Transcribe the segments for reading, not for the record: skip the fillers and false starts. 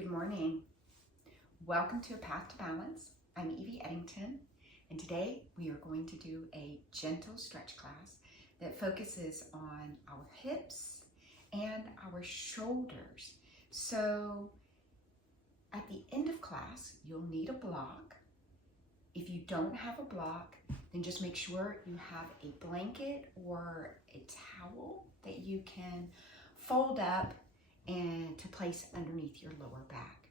Good morning. Welcome to A Path to Balance. I'm Evie Eddington, and today we are going to do a gentle stretch class that focuses on our hips and our shoulders. So at the end of class, you'll need a block. If you don't have a block, then just make sure you have a blanket or a towel that you can fold up and to place underneath your lower back.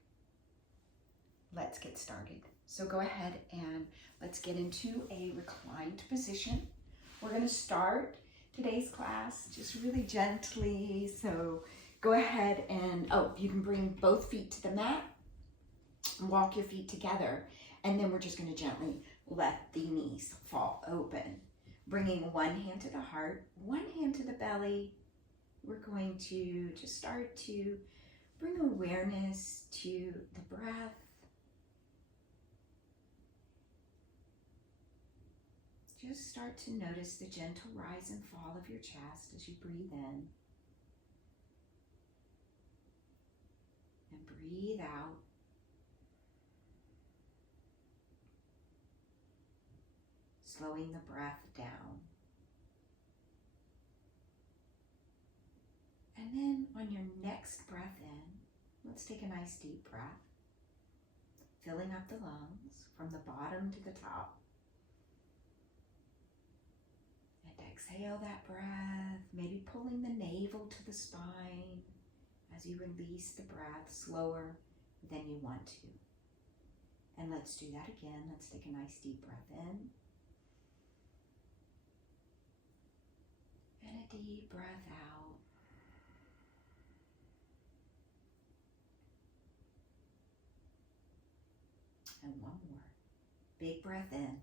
Let's get started. So go ahead and let's get into a reclined position. We're going to start today's class just really gently. So go ahead and, you can bring both feet to the mat and walk your feet together. And then we're just going to gently let the knees fall open. Bringing one hand to the heart, one hand to the belly. We're going to just start to bring awareness to the breath. Just start to notice the gentle rise and fall of your chest as you breathe in. And breathe out. Slowing the breath down. And then on your next breath in, let's take a nice deep breath, filling up the lungs from the bottom to the top. And exhale that breath, maybe pulling the navel to the spine as you release the breath slower than you want to. And let's do that again. Let's take a nice deep breath in. And a deep breath out. And one more. Big breath in.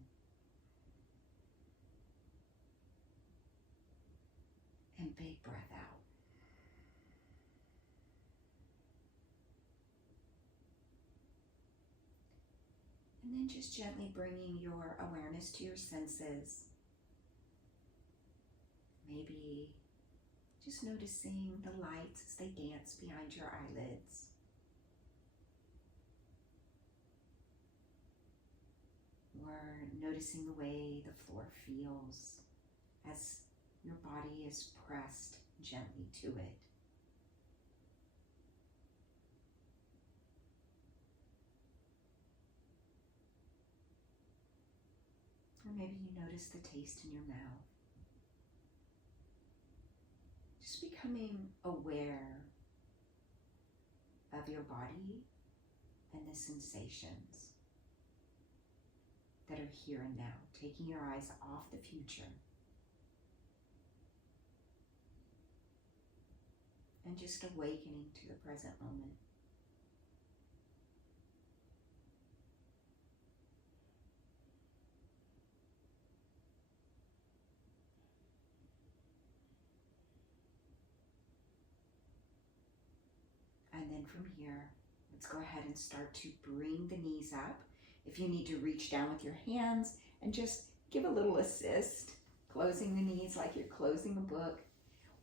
And big breath out. And then just gently bringing your awareness to your senses. Maybe just noticing the lights as they dance behind your eyelids. Or noticing the way the floor feels as your body is pressed gently to it. Or maybe you notice the taste in your mouth. Just becoming aware of your body and the sensations that are here and now, taking your eyes off the future and just awakening to the present moment. And then from here, let's go ahead and start to bring the knees up. If you need to reach down with your hands and just give a little assist, closing the knees like you're closing a book.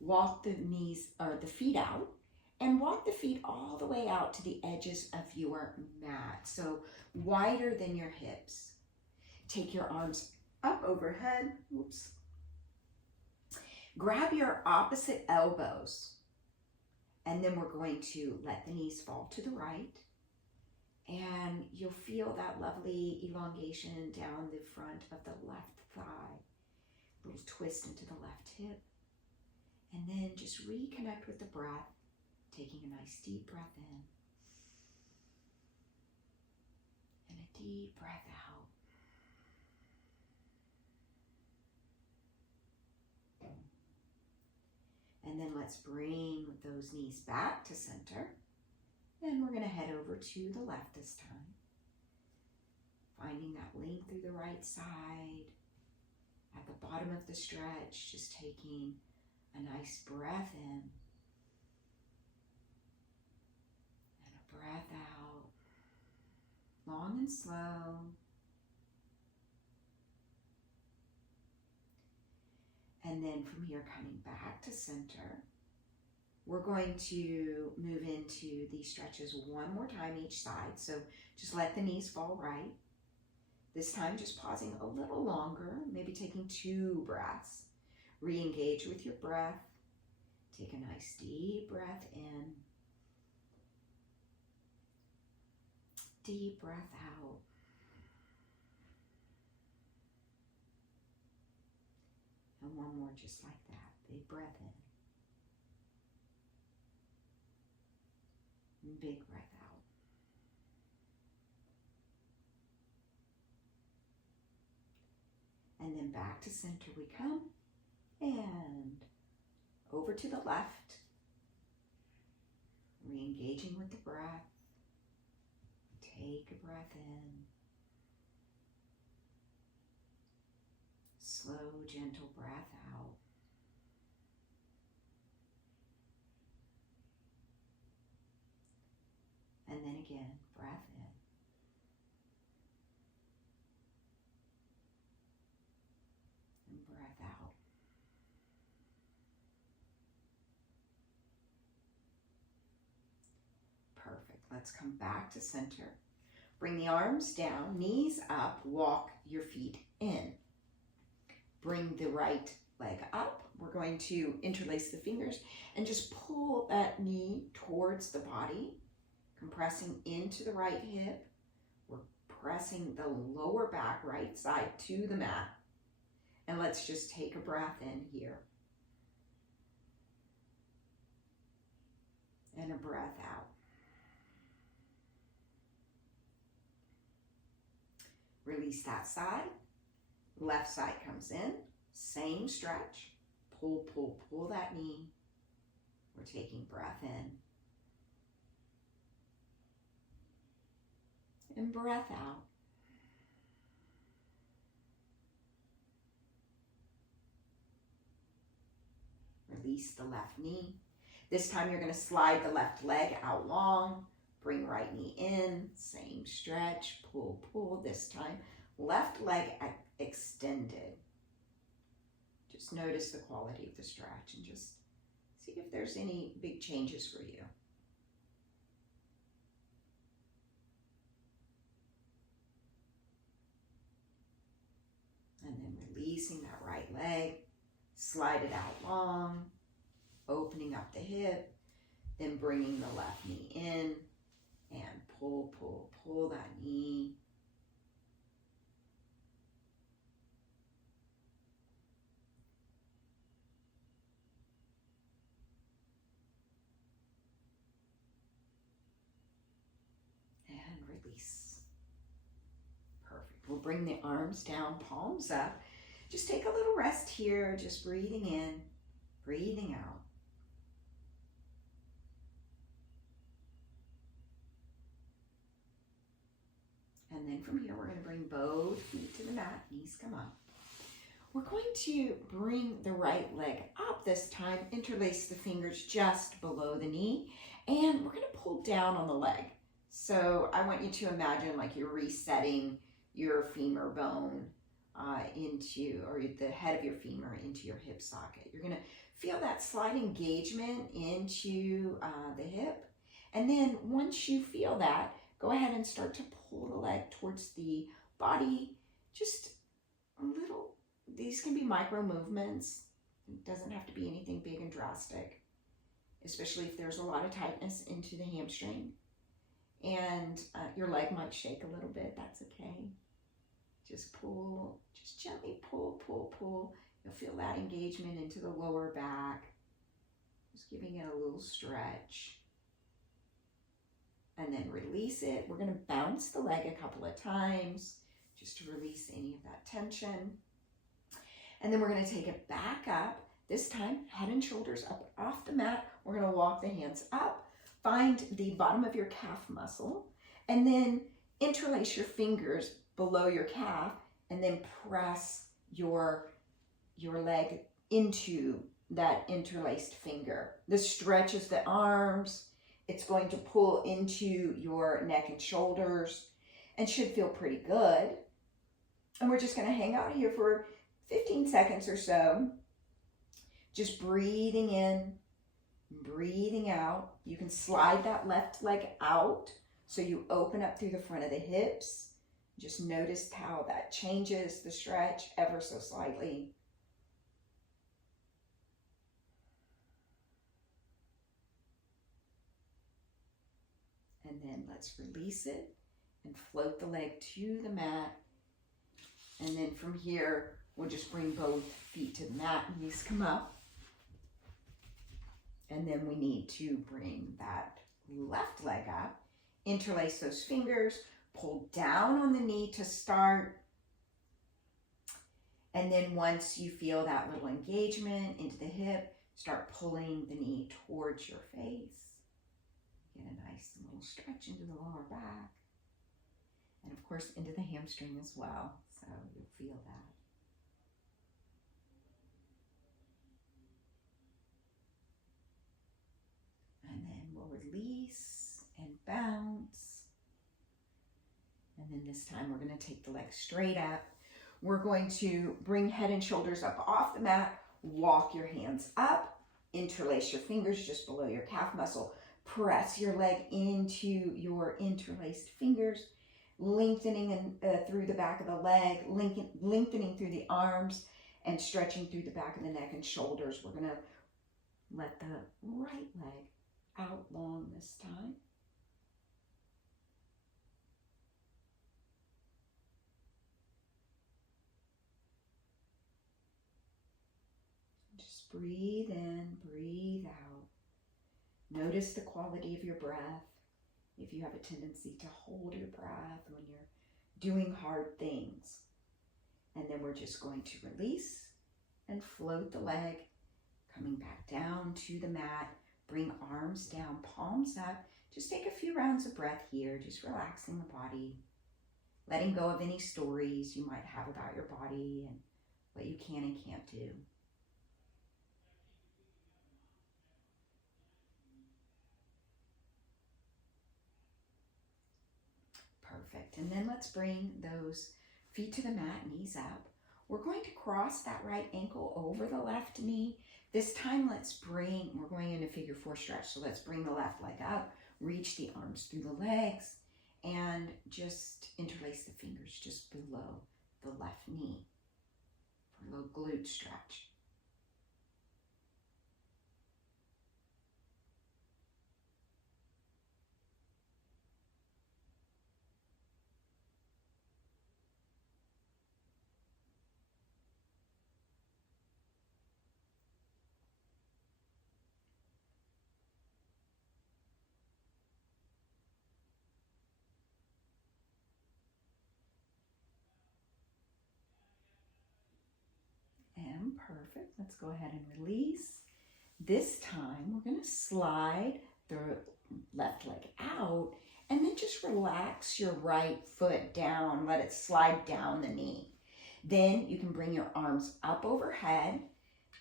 Walk the knees or the feet out and walk the feet all the way out to the edges of your mat. So wider than your hips. Take your arms up overhead. Oops. Grab your opposite elbows. And then we're going to let the knees fall to the right. And you'll feel that lovely elongation down the front of the left thigh. A little twist into the left hip. And then just reconnect with the breath, taking a nice deep breath in. And a deep breath out. And then let's bring those knees back to center. And we're going to head over to the left this time. Finding that length through the right side. At the bottom of the stretch, just taking a nice breath in. And a breath out. Long and slow. And then from here, coming back to center. we're going to move into these stretches one more time each side. So just let the knees fall right. This time just pausing a little longer, maybe taking 2 breaths. Re-engage with your breath. Take a nice deep breath in. Deep breath out. And one more just like that. Big breath in. And big breath out. And then back to center we come. And over to the left. Re-engaging with the breath. Take a breath in. Slow, gentle breath out. And then again, breath in. And breath out. Perfect. Let's come back to center. Bring the arms down, knees up, walk your feet in. Bring the right leg up. We're going to interlace the fingers and just pull that knee towards the body, compressing into the right hip. We're pressing the lower back, right side to the mat. And let's just take a breath in here. And a breath out. Release that side. Left side comes in. Same stretch. Pull, pull, pull that knee. We're taking breath in. And breath out. Release the left knee. This time you're going to slide the left leg out long. Bring right knee in. Same stretch. Pull, pull. This time left leg extended. Just notice the quality of the stretch and just see if there's any big changes for you. And then releasing that right leg, slide it out long, opening up the hip, then bringing the left knee in and pull, pull, pull that knee. Release. Perfect. We'll bring the arms down, palms up. Just take a little rest here, just breathing in, breathing out. And then from here, we're going to bring both feet to the mat, knees come up. We're going to bring the right leg up this time, interlace the fingers just below the knee, and we're going to pull down on the leg. So I want you to imagine like you're resetting your femur bone or the head of your femur into your hip socket. You're going to feel that slight engagement into the hip. And then once you feel that, go ahead and start to pull the leg towards the body. Just a little, these can be micro movements. It doesn't have to be anything big and drastic, especially if there's a lot of tightness into the hamstring. And your leg might shake a little bit, that's okay. Just pull, just gently pull, pull, pull. You'll feel that engagement into the lower back. Just giving it a little stretch. And then release it. We're gonna bounce the leg a couple of times just to release any of that tension. And then we're gonna take it back up. This time, head and shoulders up off the mat. We're gonna walk the hands up. Find the bottom of your calf muscle and then interlace your fingers below your calf and then press your leg into that interlaced finger. This stretches the arms. It's going to pull into your neck and shoulders and should feel pretty good. And we're just going to hang out here for 15 seconds or so, just breathing in, Breathing out. You can slide that left leg out so you open up through the front of the hips. Just notice how that changes the stretch ever so slightly. And then let's release it and float the leg to the mat. And then from here, we'll just bring both feet to the mat, knees come up. And then we need to bring that left leg up, interlace those fingers, pull down on the knee to start. And then once you feel that little engagement into the hip, start pulling the knee towards your face. Get a nice little stretch into the lower back. And of course into the hamstring as well, so you'll feel that. And then we'll release and bounce. And then this time we're going to take the leg straight up. We're going to bring head and shoulders up off the mat, walk your hands up, interlace your fingers just below your calf muscle, press your leg into your interlaced fingers, lengthening through the back of the leg, lengthening through the arms, and stretching through the back of the neck and shoulders. We're going to let the right leg out long this time. Just breathe in, breathe out. Notice the quality of your breath. If you have a tendency to hold your breath when you're doing hard things. And then we're just going to release and float the leg, coming back down to the mat. Bring arms down, palms up. Just take a few rounds of breath here, just relaxing the body, letting go of any stories you might have about your body and what you can and can't do. Perfect. And then let's bring those feet to the mat, knees up. We're going to cross that right ankle over the left knee. This time we're going into figure four stretch. So let's bring the left leg up, reach the arms through the legs, and just interlace the fingers just below the left knee for a little glute stretch. And perfect. Let's go ahead and release. This time we're going to slide the left leg out and then just relax your right foot down. Let it slide down the knee. Then you can bring your arms up overhead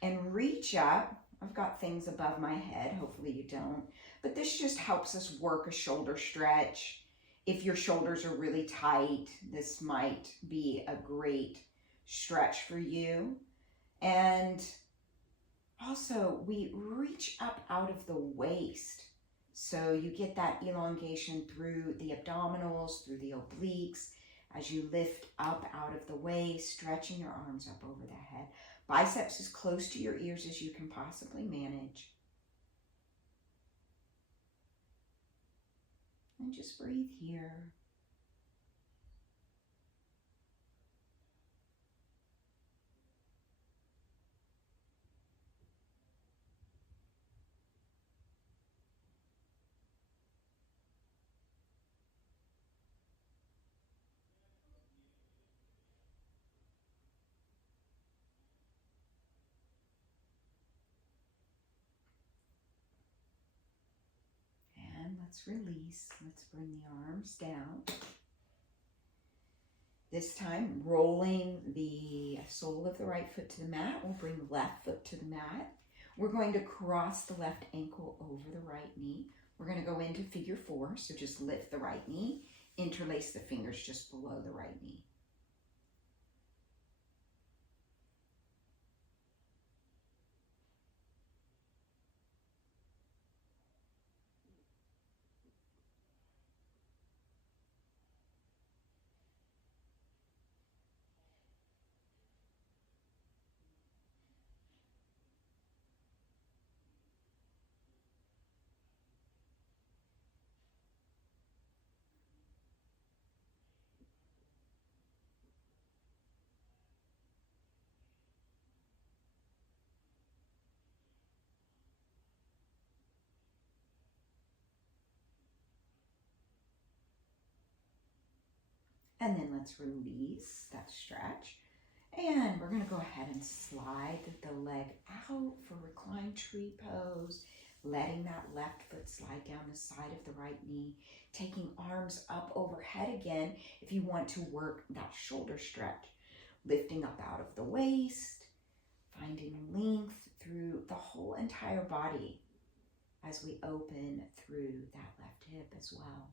and reach up. I've got things above my head. Hopefully you don't. But this just helps us work a shoulder stretch. If your shoulders are really tight, this might be a great stretch for you. And also, we reach up out of the waist. So you get that elongation through the abdominals, through the obliques, as you lift up out of the waist, stretching your arms up over the head. Biceps as close to your ears as you can possibly manage. And just breathe here. Let's release. Let's bring the arms down. This time, rolling the sole of the right foot to the mat. We'll bring the left foot to the mat. We're going to cross the left ankle over the right knee. We're going to go into figure four. So just lift the right knee, interlace the fingers just below the right knee. And then let's release that stretch. And we're going to go ahead and slide the leg out for reclined tree pose, letting that left foot slide down the side of the right knee, taking arms up overhead again if you want to work that shoulder stretch, lifting up out of the waist, finding length through the whole entire body as we open through that left hip as well.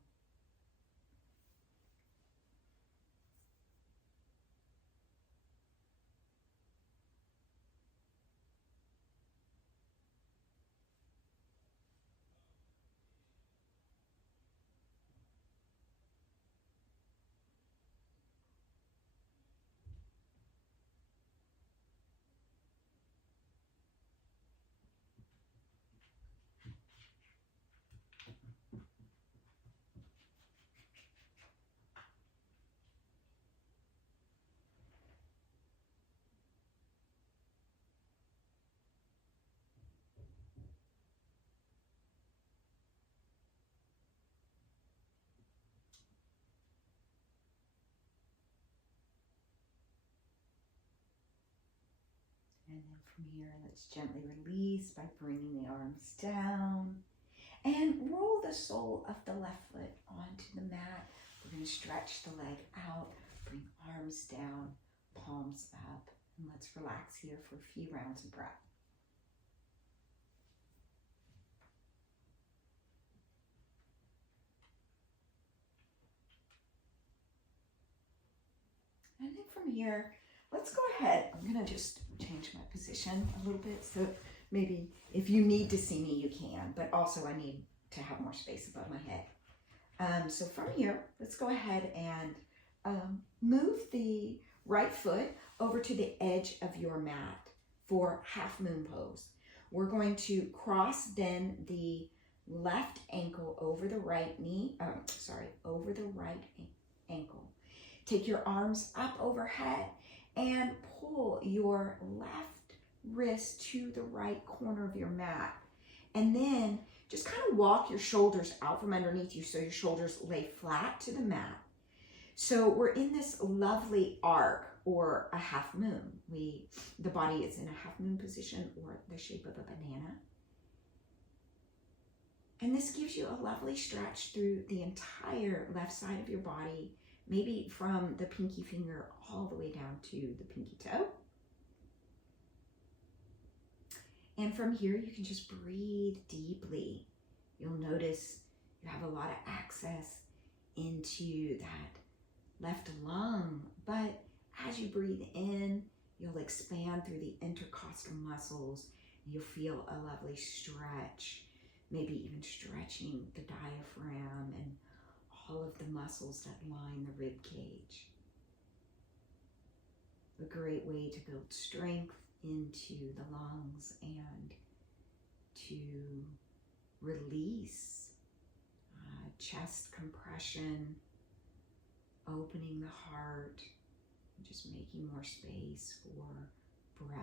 And then from here, let's gently release by bringing the arms down and roll the sole of the left foot onto the mat. We're going to stretch the leg out, bring arms down, palms up, and let's relax here for a few rounds of breath. And then from here, let's go ahead. I'm going to just change my position a little bit. So maybe if you need to see me, you can. But also I need to have more space above my head. So from here, let's go ahead and move the right foot over to the edge of your mat for half moon pose. We're going to cross then the left ankle over the right knee, over the right ankle. Take your arms up overhead and pull your left wrist to the right corner of your mat. And then just kind of walk your shoulders out from underneath you so your shoulders lay flat to the mat. So we're in this lovely arc or a half moon. The body is in a half moon position or the shape of a banana. And this gives you a lovely stretch through the entire left side of your body, maybe from the pinky finger all the way down to the pinky toe. And from here, you can just breathe deeply. You'll notice you have a lot of access into that left lung, but as you breathe in, you'll expand through the intercostal muscles. You'll feel a lovely stretch, maybe even stretching the diaphragm and all of the muscles that line the rib cage. A great way to build strength into the lungs and to release chest compression, opening the heart, and just making more space for breath.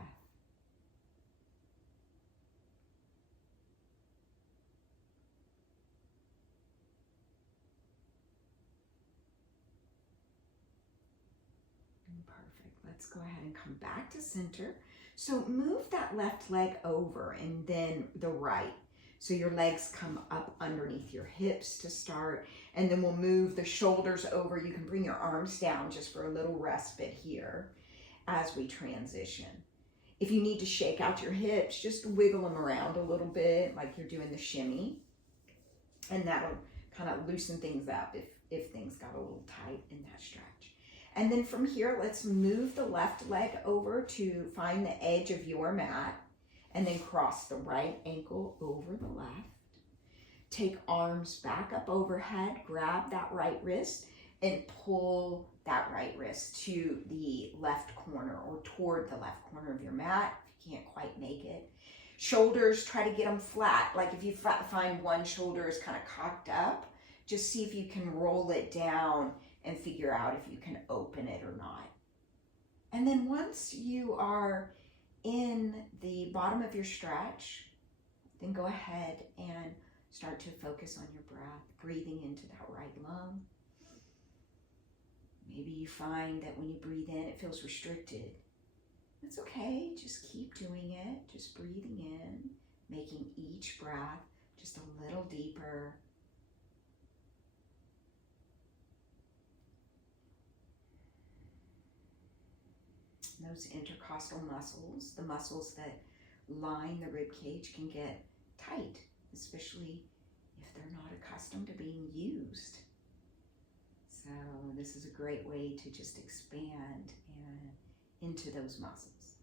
Perfect. Let's go ahead and come back to center. So move that left leg over and then the right. So your legs come up underneath your hips to start, and then we'll move the shoulders over. You can bring your arms down just for a little respite here as we transition. If you need to shake out your hips, just wiggle them around a little bit like you're doing the shimmy, and that'll kind of loosen things up if things got a little tight in that stretch. And then from here, let's move the left leg over to find the edge of your mat and then cross the right ankle over the left. Take arms back up overhead, grab that right wrist and pull that right wrist to the left corner or toward the left corner of your mat if you can't quite make it. Shoulders, try to get them flat. Like if you find one shoulder is kind of cocked up, just see if you can roll it down and figure out if you can open it or not. And then once you are in the bottom of your stretch, then go ahead and start to focus on your breath, breathing into that right lung, Maybe you find that when you breathe in, it feels restricted. That's okay. Just keep doing it. Just breathing in, making each breath just a little deeper. Those intercostal muscles, the muscles that line the rib cage, can get tight, especially if they're not accustomed to being used. So this is a great way to just expand into those muscles.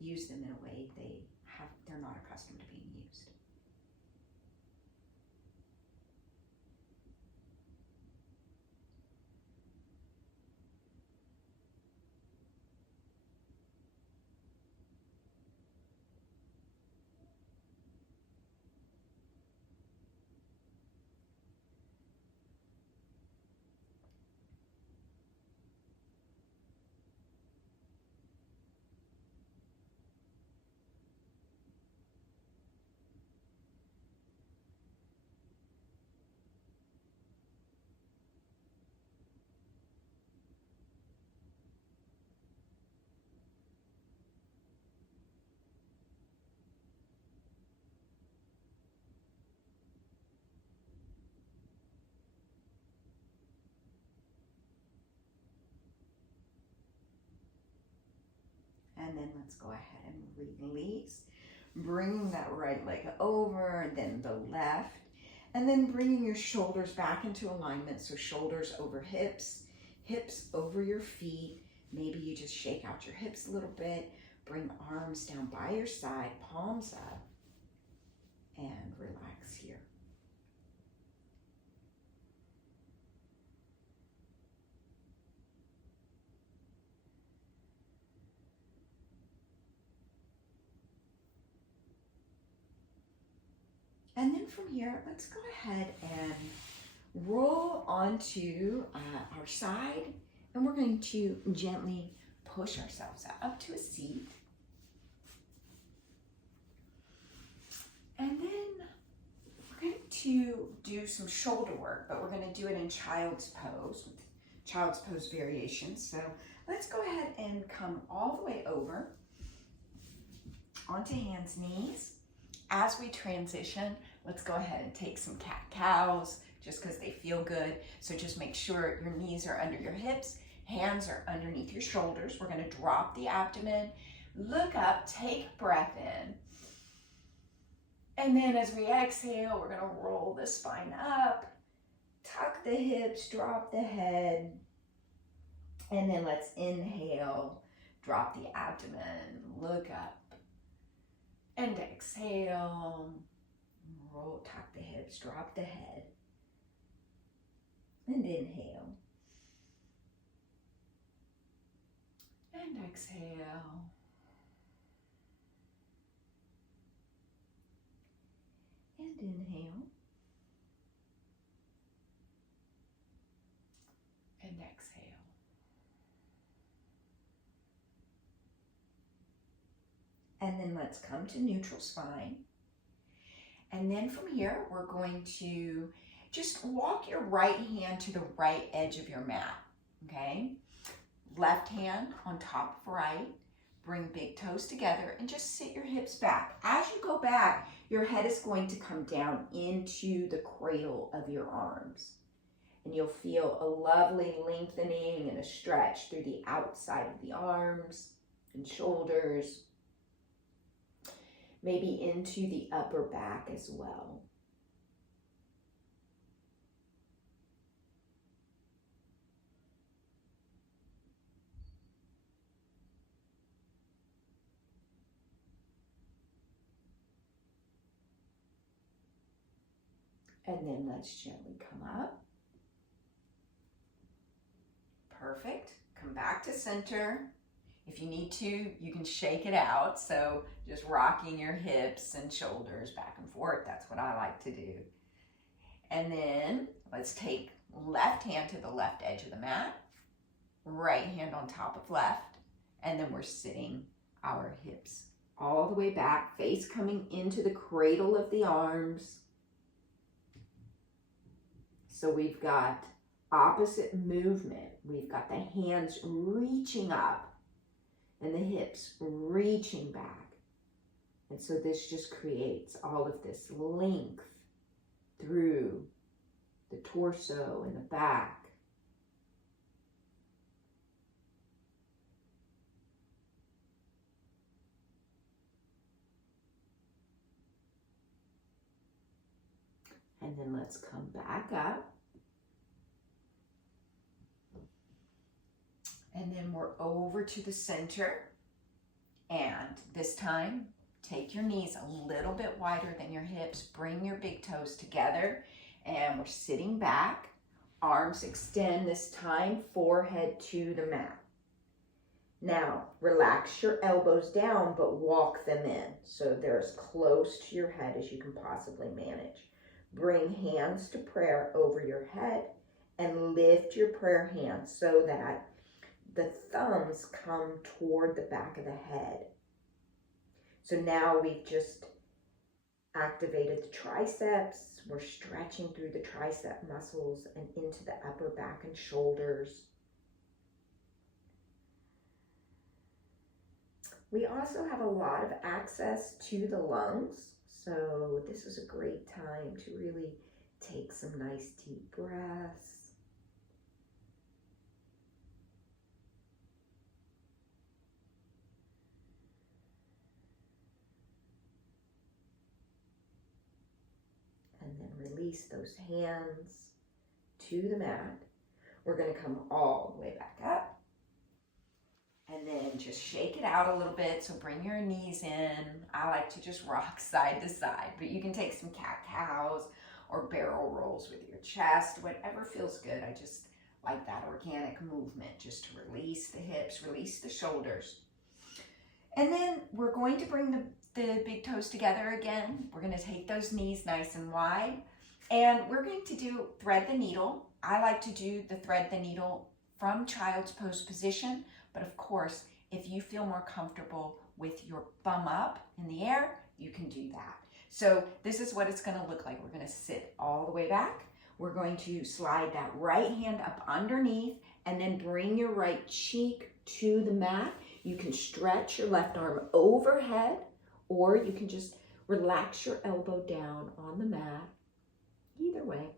Use them in a way they're not accustomed to being used. And then let's go ahead and release. Bringing that right leg over, and then the left. And then bringing your shoulders back into alignment. So shoulders over hips, hips over your feet. Maybe you just shake out your hips a little bit. Bring arms down by your side, palms up. And relax here. And then from here, let's go ahead and roll onto our side, and we're going to gently push ourselves up to a seat. And then we're going to do some shoulder work, but we're going to do it in child's pose, child's pose variations. So let's go ahead and come all the way over onto hands, knees. As we transition, let's go ahead and take some cat-cows just because they feel good. So just make sure your knees are under your hips, hands are underneath your shoulders. We're going to drop the abdomen, look up, take a breath in. And then as we exhale, we're going to roll the spine up, tuck the hips, drop the head. And then let's inhale, drop the abdomen, look up. And exhale, roll, tuck the hips, drop the head. And inhale. And exhale. And inhale. And exhale. And then let's come to neutral spine. And then from here, we're going to just walk your right hand to the right edge of your mat, okay? Left hand on top of right. Bring big toes together and just sit your hips back. As you go back, your head is going to come down into the cradle of your arms. And you'll feel a lovely lengthening and a stretch through the outside of the arms and shoulders. Maybe into the upper back as well. And then let's gently come up. Perfect. Come back to center. If you need to, you can shake it out. So just rocking your hips and shoulders back and forth. That's what I like to do. And then let's take left hand to the left edge of the mat, right hand on top of left, and then we're sitting our hips all the way back, face coming into the cradle of the arms. So we've got opposite movement. We've got the hands reaching up and the hips reaching back. And so this just creates all of this length through the torso and the back. And then let's come back up. And then we're over to the center. And this time, take your knees a little bit wider than your hips. Bring your big toes together. And we're sitting back. Arms extend this time, forehead to the mat. Now, relax your elbows down, but walk them in. So they're as close to your head as you can possibly manage. Bring hands to prayer over your head and lift your prayer hands so that the thumbs come toward the back of the head. So now we've just activated the triceps. We're stretching through the tricep muscles and into the upper back and shoulders. We also have a lot of access to the lungs. So this is a great time to really take some nice deep breaths. And then release those hands to the mat. We're going to come all the way back up. And then just shake it out a little bit. So bring your knees in. I like to just rock side to side, but you can take some cat-cows or barrel rolls with your chest, whatever feels good. I just like that organic movement, just to release the hips, release the shoulders. And then we're going to bring the big toes together again. We're going to take those knees nice and wide. And we're going to do thread the needle. I like to do the thread the needle from child's pose position. But of course, if you feel more comfortable with your bum up in the air, you can do that. So this is what it's going to look like. We're going to sit all the way back. We're going to slide that right hand up underneath and then bring your right cheek to the mat. You can stretch your left arm overhead, or you can just relax your elbow down on the mat. Either way.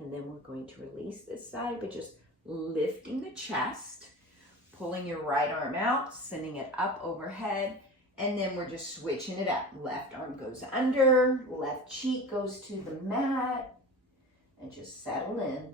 And then we're going to release this side, but just lifting the chest, pulling your right arm out, sending it up overhead, and then we're just switching it up. Left arm goes under, left cheek goes to the mat, and just settle in.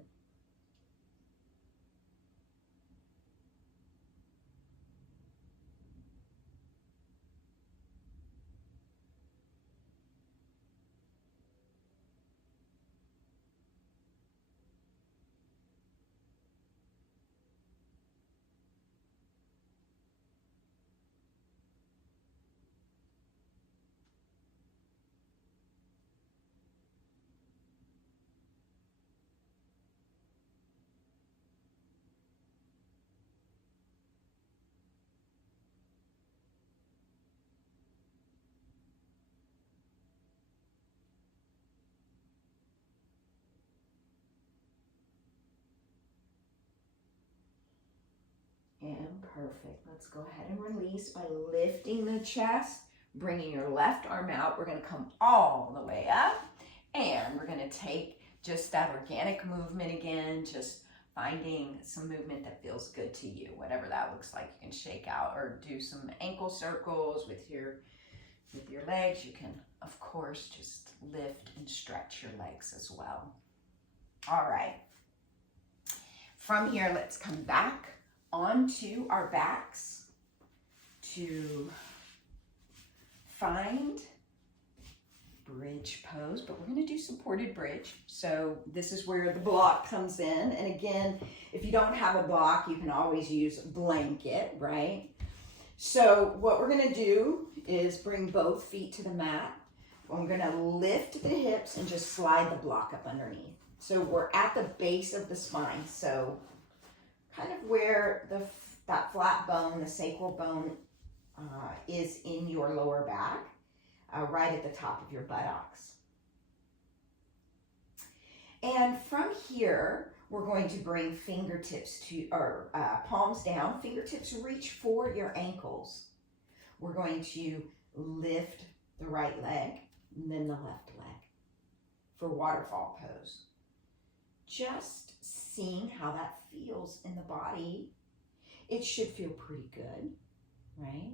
And perfect. Let's go ahead and release by lifting the chest, bringing your left arm out. We're going to come all the way up, and we're going to take just that organic movement again, just finding some movement that feels good to you, whatever that looks like. You can shake out or do some ankle circles with your legs. You can, of course, just lift and stretch your legs as well. All right. From here, let's come back onto our backs to find bridge pose, but we're going to do supported bridge. So this is where the block comes in. And again, if you don't have a block, you can always use blanket, right? So what we're going to do is bring both feet to the mat. I'm going to lift the hips and just slide the block up underneath. So we're at the base of the spine. So kind of where that flat bone, the sacral bone, is in your lower back, right at the top of your buttocks. And from here, we're going to bring fingertips or palms down. Fingertips reach for your ankles. We're going to lift the right leg and then the left leg for waterfall pose. Just seeing how that feels in the body. It should feel pretty good, right?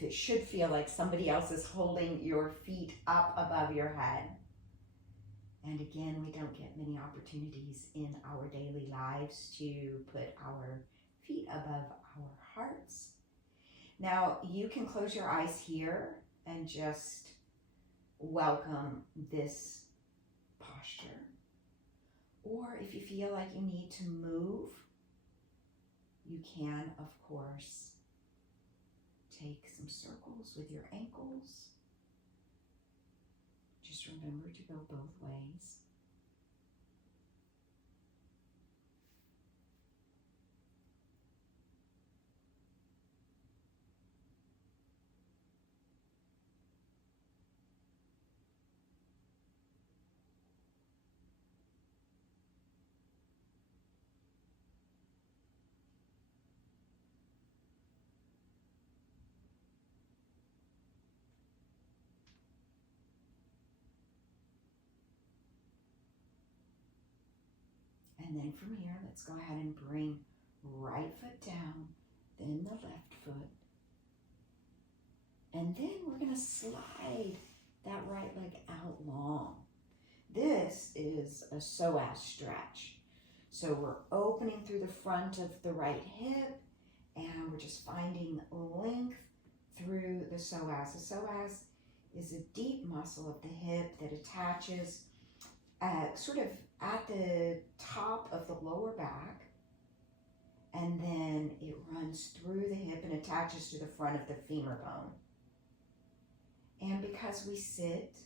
It should feel like somebody else is holding your feet up above your head. And again, we don't get many opportunities in our daily lives to put our feet above our hearts. Now, you can close your eyes here and just welcome this posture. Or if you feel like you need to move, you can, of course, take some circles with your ankles. Just remember to go both ways. And then from here, let's go ahead and bring right foot down, then the left foot. And then we're going to slide that right leg out long. This is a psoas stretch. So we're opening through the front of the right hip, and we're just finding length through the psoas. The psoas is a deep muscle of the hip that attaches sort of at the top of the lower back, and then it runs through the hip and attaches to the front of the femur bone. And because we sit,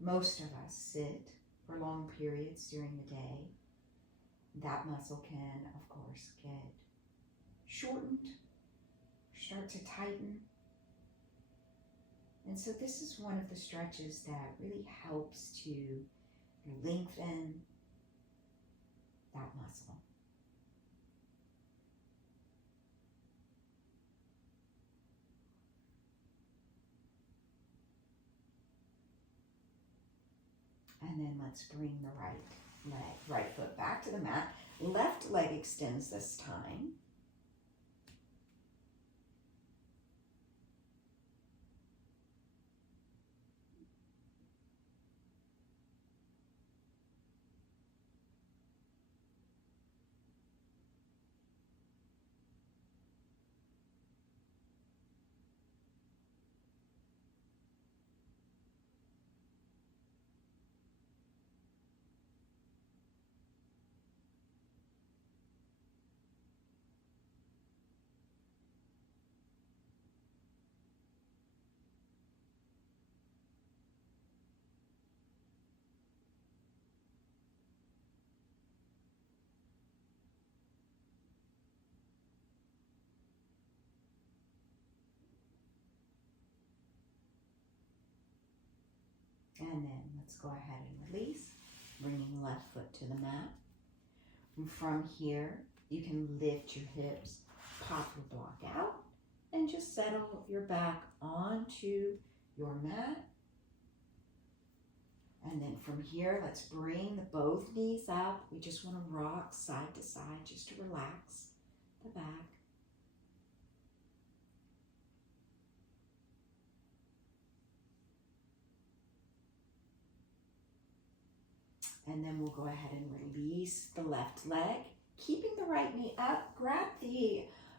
most of us sit for long periods during the day, that muscle can, of course, get shortened, start to tighten. And so this is one of the stretches that really helps to lengthen that muscle. And then let's bring the right foot back to the mat. Left leg extends this time. And then let's go ahead and release, bringing left foot to the mat. And from here, you can lift your hips, pop your block out, and just settle your back onto your mat. And then from here, let's bring both knees up. We just want to rock side to side just to relax the back. And then we'll go ahead and release the left leg, keeping the right knee up. Grab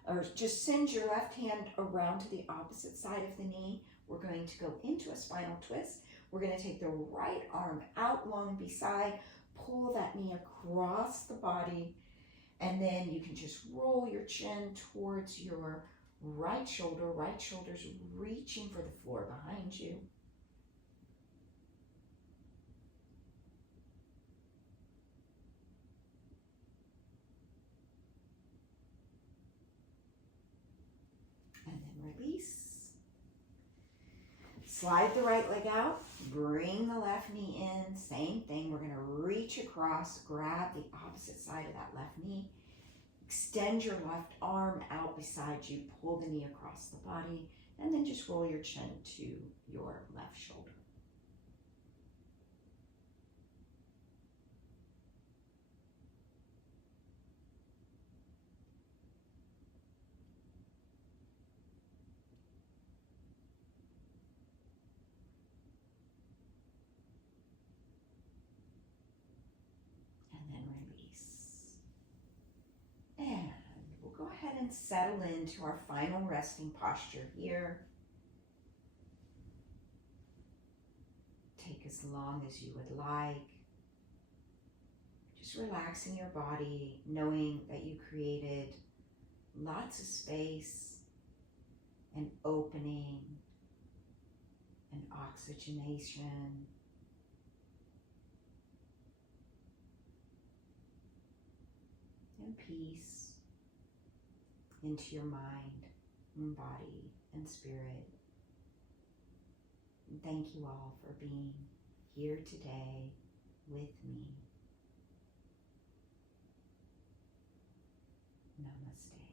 or just send your left hand around to the opposite side of the knee. we're going to go into a spinal twist. We're going to take the right arm out long beside, pull that knee across the body, and then you can just roll your chin towards your right shoulder. Right shoulder's reaching for the floor behind you. And then release. Slide the right leg out, bring the left knee in, same thing. We're gonna reach across, grab the opposite side of that left knee, extend your left arm out beside you, pull the knee across the body, and then just roll your chin to your left shoulder. And we'll go ahead and settle into our final resting posture here. Take as long as you would like. Just relaxing your body, knowing that you created lots of space and opening and oxygenation. And peace into your mind and body and spirit. And thank you all for being here today with me. Namaste.